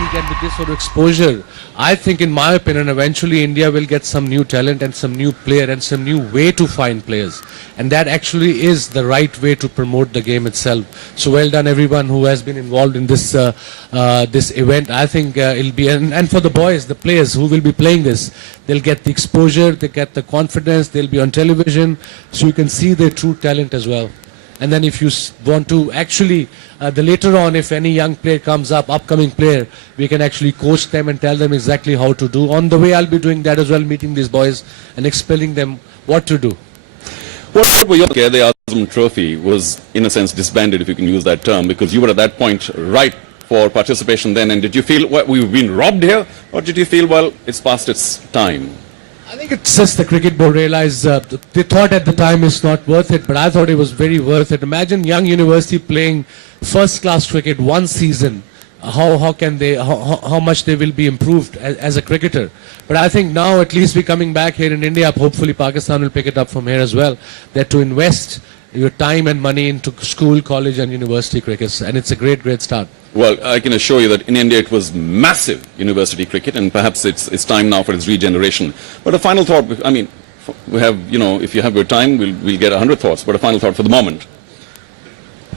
league and with this sort of exposure, I think, in my opinion, eventually India will get some new talent and some new player and some new way to find players. And that actually is the right way to promote the game itself. So well done everyone who has been involved in this this event. I think it'll be, and for the boys, the players who will be playing this, they'll get the exposure, they get the confidence, they'll be on television, so you can see their true talent as well. And then if you want to actually, later on, if any young player comes up, upcoming player, we can actually coach them and tell them exactly how to do. On the way, I'll be doing that as well, meeting these boys and explaining them what to do. What were your the Azam Trophy was, in a sense, disbanded, if you can use that term, because you were at that point right for participation then, and did you feel, well, we've been robbed here, or did you feel, well, it's past its time? I think it's just the cricket board realized, they thought at the time it's not worth it, but I thought it was very worth it. Imagine young university playing first class cricket one season. How can they, how much they will be improved as a cricketer. But I think now at least we're coming back here in India, hopefully Pakistan will pick it up from here as well, that to invest your time and money into school, college and university crickets, and it's a great start. Well, I can assure you that in India it was massive university cricket, and perhaps it's time now for its regeneration. But a final thought, I mean, we have, you know, if you have your time, we'll get 100 thoughts, but a final thought for the moment.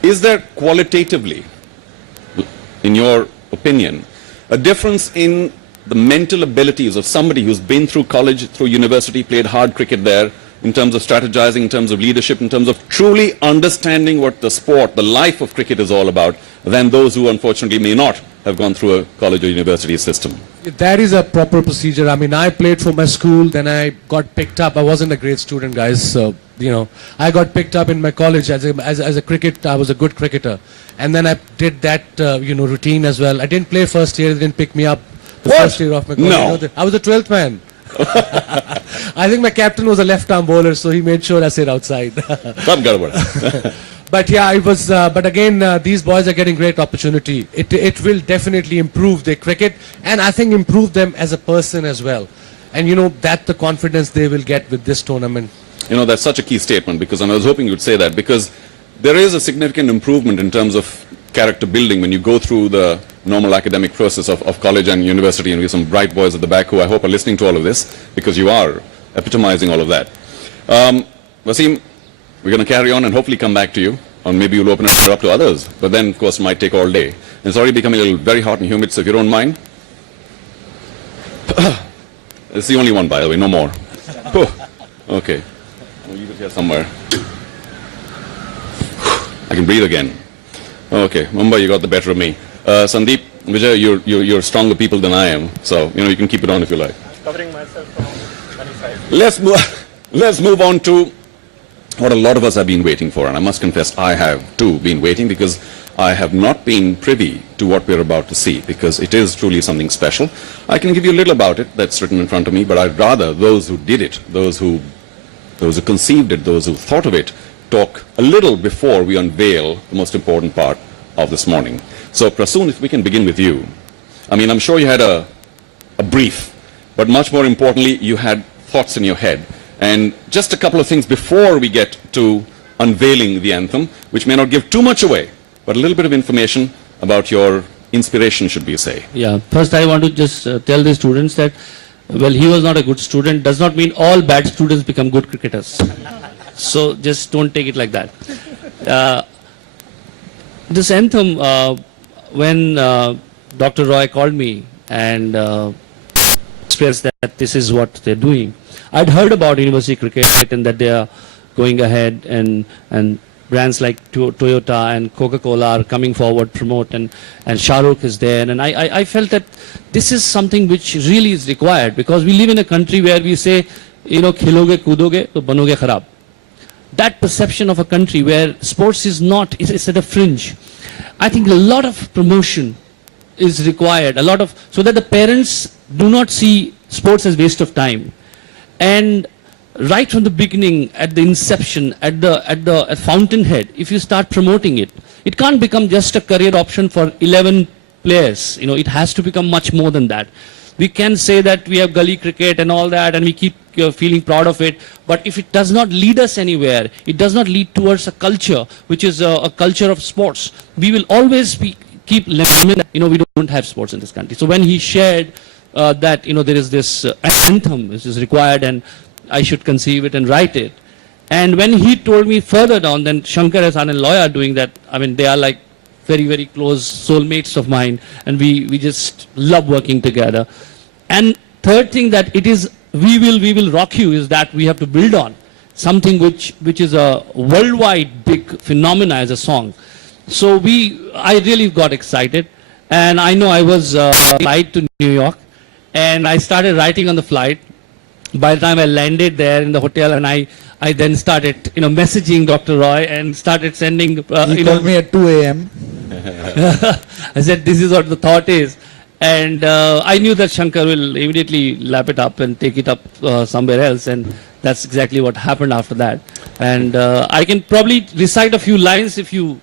Is there qualitatively, in your opinion, a difference in the mental abilities of somebody who's been through college, through university, played hard cricket there, in terms of strategizing, in terms of leadership, in terms of truly understanding what the sport, the life of cricket is all about, than those who unfortunately may not have gone through a college or university system? That is a proper procedure. I mean, I played for my school, then I got picked up. I wasn't a great student, guys, so, you know, I got picked up in my college as a cricket, I was a good cricketer. And then I did that, you know, routine as well. I didn't play first year, they didn't pick me up the first year of my college. No. You know, I was the 12th man. I think my captain was a left-arm bowler, so he made sure I stayed outside. But yeah, it was. But again, these boys are getting great opportunity. It will definitely improve their cricket, and I think improve them as a person as well. And you know that the confidence they will get with this tournament. You know, that's such a key statement, because I was hoping you'd say that, because there is a significant improvement in terms of character building when you go through the normal academic process of college and university, and we have some bright boys at the back who I hope are listening to all of this, because you are epitomizing all of that. Wasim, we're going to carry on and hopefully come back to you, or maybe you'll open it up to others, but then of course it might take all day. And it's already becoming a little very hot and humid, so if you don't mind. It's the only one, by the way, no more. Okay, I'll leave it here somewhere. I can breathe again. Okay, Mumbai, you got the better of me. Sandeep, Vijay, you're stronger people than I am, so you know you can keep it on if you like. Covering myself from many sides. Let's move on to what a lot of us have been waiting for, and I must confess I have too been waiting, because I have not been privy to what we're about to see, because it is truly something special. I can give you a little about it that's written in front of me, but I'd rather those who did it, those who conceived it, those who thought of it, talk a little before we unveil the most important part of this morning. So Prasoon, if we can begin with you. I mean, I'm sure you had a brief, but much more importantly, you had thoughts in your head. And just a couple of things before we get to unveiling the anthem, which may not give too much away, but a little bit of information about your inspiration, should we say. Yeah, first I want to just tell the students that, well, he was not a good student, does not mean all bad students become good cricketers. So just don't take it like that. This anthem, when Dr. Roy called me and expressed that this is what they're doing, I'd heard about university cricket and that they are going ahead, and brands like Toyota and Coca-Cola are coming forward, promote, and Shah Rukh is there. And I felt that this is something which really is required, because we live in a country where we say, you know, khiloge kudoge to banoge kharab. That perception of a country where sports is not, it's at a fringe. I think a lot of promotion is required, so that the parents do not see sports as waste of time. And right from the beginning, at the inception, at Fountainhead, if you start promoting it, it can't become just a career option for 11 players. You know, it has to become much more than that. We can say that we have gully cricket and all that, and we keep feeling proud of it, but if it does not lead us anywhere, it does not lead towards a culture which is a culture of sports, we will always be keep limiting that, we don't have sports in this country. So when he shared that, there is this anthem which is required and I should conceive it and write it. And when he told me further down, then Shankar Ehsaan and Loya are doing that. I mean, they are like very, very close soulmates of mine, and we just love working together. And third thing that it is, we will rock you, is that we have to build on something which is a worldwide big phenomena as a song. So I really got excited, and I know I was flight to New York, and I started writing on the flight. By the time I landed there in the hotel, and I then started, messaging Dr. Roy and started sending. He called me at 2 a.m. I said, this is what the thought is. And I knew that Shankar will immediately lap it up and take it up somewhere else. And that's exactly what happened after that. And I can probably recite a few lines if you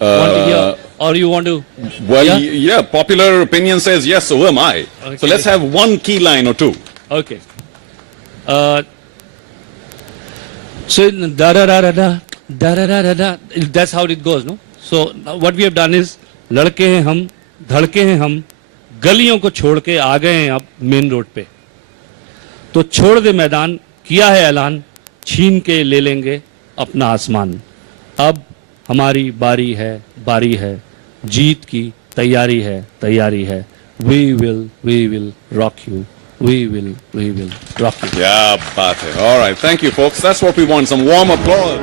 want to hear, or you want to. Well, Yeah? yeah, popular opinion says yes, so am I. Okay. So let's have one key line or two. Okay. So da da da da da da da da da da. That's how it goes, no? So what we have done is, लड़के हैं हम, धड़के हैं हम, गलियों को छोड़ के आ गए हैं अब मेन रोड पे. तो छोड़ दे मैदान, किया है ऐलान, छीन के ले लेंगे अपना आसमान. अब हमारी बारी है, जीत की तैयारी है. We will rock you. We will rock you. Yeah, baat hai. All right, thank you, folks. That's what we want. Some warm applause.